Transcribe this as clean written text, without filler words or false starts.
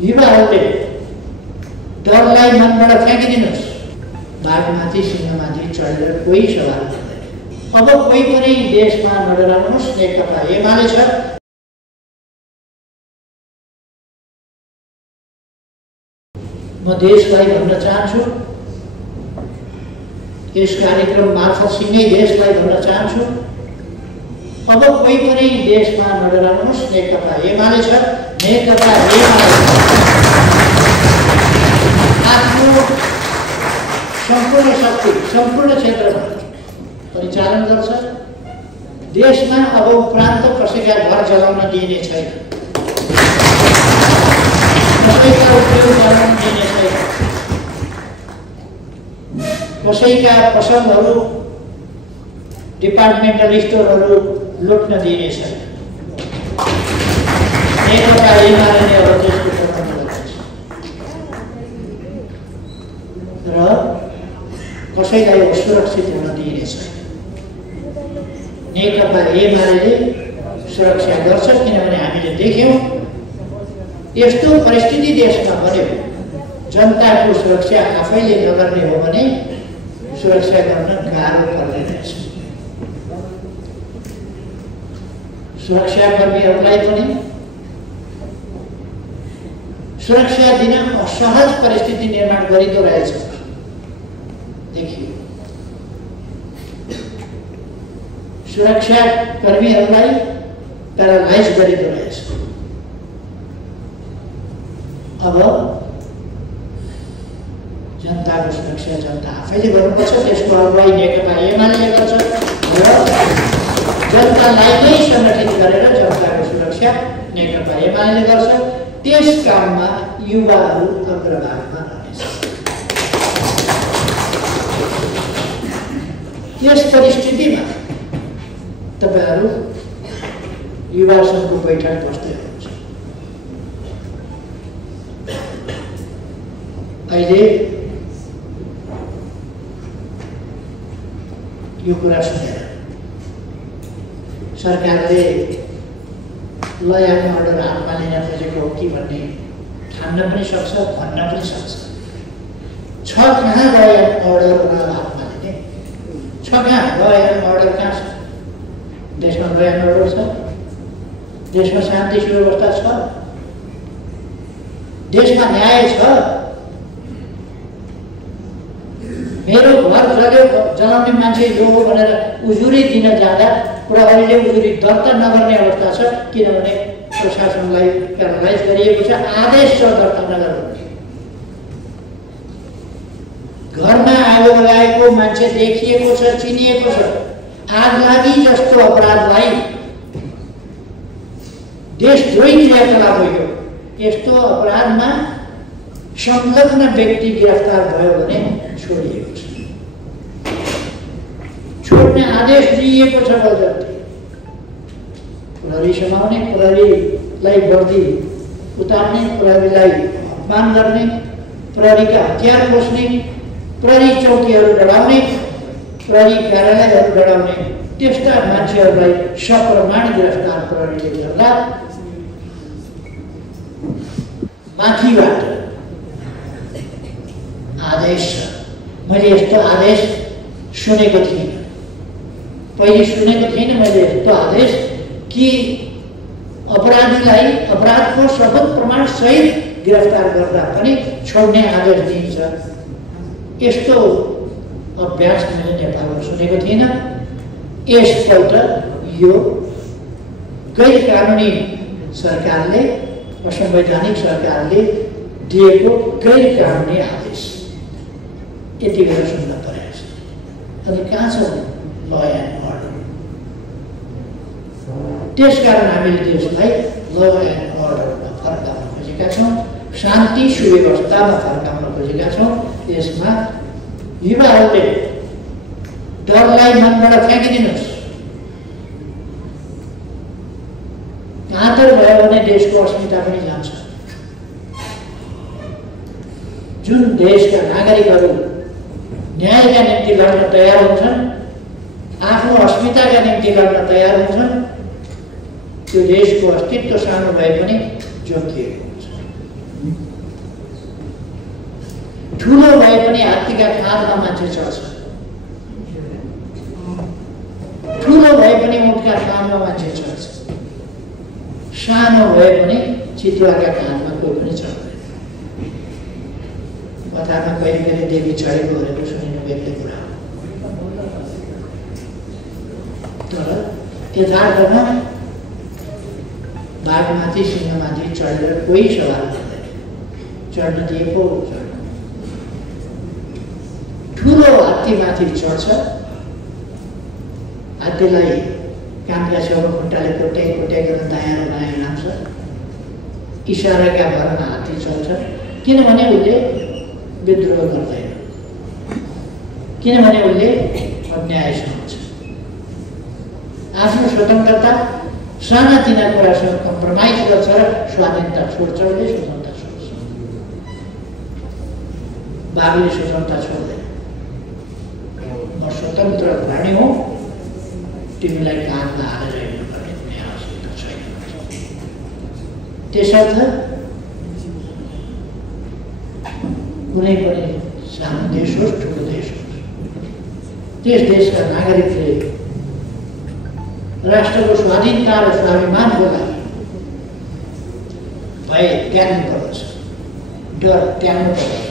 युवाहरूले डरलाई मनबाट फ्याँकिदिनुहोस्। बाघमाथि सिंहमाथि चढेर कोही सवाल गर्दैन। अब कोही पनि देशमा नडराउनुहोस्, नेकपा एमाले छ। म देशलाई भन्न चाहन्छु, यस कार्यक्रम मार्फत सँगै देशलाई भन्न चाहन्छु, अब कोही पनि देशमा नडराउनुहोस्, नेकपा एमाले छ। नेकपा एमाले आफ्नो सम्पूर्ण शक्ति सम्पूर्ण क्षेत्रमा परिचालन गर्छ। देशमा अब उपरान्त कसैका घर जलाउन दिइने छैन, कसैका उद्योग जलाउन दिइने छैन, कसैका पसलहरू डिपार्टमेन्टल स्टोरहरू लुट्न दिइने छैन। नेकपा एमाले अब देशको प्रबन्धन गर्छ र कसैलाई सुरक्षित हुन दिइने छैन। नेकपा एमाले सुरक्षा गर्छ, किनभने हामीले देख्यौँ यस्तो परिस्थिति देशमा बन्यो, जनताको सुरक्षा आफैले नगर्ने हो भने सुरक्षा गर्न गाह्रो पर्ने रहेछ। सुरक्षाकर्मीहरूलाई पनि सुरक्षा दिन असहज परिस्थिति निर्माण गरिँदो रहेछ। देखियो, सुरक्षाकर्मीहरूलाई प्यारालाइज गरिँदो रहेछ। अब जनताको सुरक्षा जनता आफैले गर्नुपर्छ, त्यसको अगुवाई नेकपा एमाले गर्छ र जनतालाई नै सङ्गठित गरेर जनताको सुरक्षा नेकपा एमाले गर्छ। त्यस काममा युवाहरू अग्रभागमा रहनेछ। त्यस परिस्थितिमा तपाईहरू युवा सङ्घको बैठक बस्दै हुनुहुन्छ। अहिले यो कुरा सुनेर सरकारले ल एन्ड अर्डर हातमा लिन खोजेको हो कि भन्ने ठान्न पनि सक्छ, भन्न पनि सक्छ। छ कहाँ ल एन्ड अर्डर हातमा लिने? छ कहाँ ल एन्ड अर्डर? कहाँ छ? देशमा ल एन्ड अर्डर छ? देशमा शान्ति सुव्यवस्था छ? देशमा न्याय छ? मेरो घर जलाउने मान्छे यो हो भनेर उजुरी दिन जाँदा प्रहरीले उजुरी दर्ता नगर्ने अवस्था छ, किनभने प्रशासनलाई प्यारालाइज गरिएको छ। आदेश छ दर्ता नगर्ने। घरमा आगो लगाएको मान्छे देखिएको छ, चिनिएको छ। आगलागी जस्तो अपराधलाई देशद्रोही क्रियाकलाप हो। यस्तो अपराधमा संलग्न व्यक्ति गिरफ्तार भयो भने छोडिएको छ, छोड्ने आदेश दिइएको छ। बलजफ्ती, प्रहरी समाउने, प्रहरीलाई वर्दी उतार्ने, प्रहरीलाई अपमान गर्ने, प्रहरीका हतियार खोज्ने, प्रहरी चौकीहरू डराउने, प्रहरी कार्यालयहरू डराउने त्यस्ता मान्छेहरूलाई सप्रमाण गिरफ्तार प्रहरीले गर्दा माथिबाट आदेश छ। मैले यस्तो आदेश सुनेको थिइनँ, पहिले सुनेको थिइनँ मैले यस्तो आदेश कि अपराधीलाई अपराधको सबूत प्रमाण सहित गिरफ्तार गर्दा पनि छोड्ने आदेश दिइन्छ। यस्तो अभ्यास मैले नेपालमा सुनेको थिइनँ। यसपल्ट यो गैर कानुनी सरकारले, असंवैधानिक सरकारले दिएको गैर कानुनी आदेश यति बेला सुन्न परेको छ। अनि कहाँ छ ल एन्ड अर्डर? त्यसकारण हामीले देशलाई ल एन्ड अर्डरमा फर्काउन खोजेका छौँ, शान्ति सुव्यवस्थामा फर्काउन खोजेका छौँ। यसमा युवाहरूले डरलाई मनबाट फ्याँकिदिनुहोस्। काँतर भयो भने देशको अस्मिता पनि जान्छ। जुन देशका नागरिकहरू न्यायका निम्ति लड्न तयार हुन्छन्, आफ्नो अस्मिताका निम्ति लड्न तयार हुन्छन्, त्यो देशको अस्तित्व सानो भए पनि जोगिएको हुन्छ। ठुलो भए पनि हात्तीका काँधमा मान्छे चढ्छ, ठुलो भए पनि ऊँटका काँधमा मान्छे चढ्छ, सानो भए पनि चितुवाका काँधमा कोही पनि चढ्दैन। कथामा कहिले कहिले देवी चढेको भनेको सुनिनु बेग्लै कुरा हो, तर यथार्थमा बाघमाथि सिंहमाथि चढेर कोही सवाल गर्दैन, चढ्न दिएको चढ्न। ठुलो हात्तीमाथि चढ्छ, हात्तीलाई कानका छेउमा खुट्टाले कोट्याइ कोट्याइ गरेर दायाँ र बायाँ लान्छ, इसाराका भरमा हात्ती चल्छ, किनभने उसले विद्रोह गर्दैन, किनभने उसले अन्याय सहन्छ। आफ्नो स्वतन्त्रता सानातिना कुरासँग कम्प्रोमाइज गर्छ र स्वाधीनता छोड्छ, उसले स्वतन्त्रता छोड्छ। बाघले स्वतन्त्रता छोड्दैन। म स्वतन्त्र प्राणी हो, तिमीलाई काँधमा हालेर हिँड्नुपर्ने कुनै आवश्यकता छैन। त्यसर्थ कुनै पनि सानो देश होस् ठुलो देश होस्, त्यस देशका नागरिकले राष्ट्रको स्वाधीनता र स्वाभिमानको लागि भय त्याग्नु पर्दछ, डर त्याग्नु पर्दछ।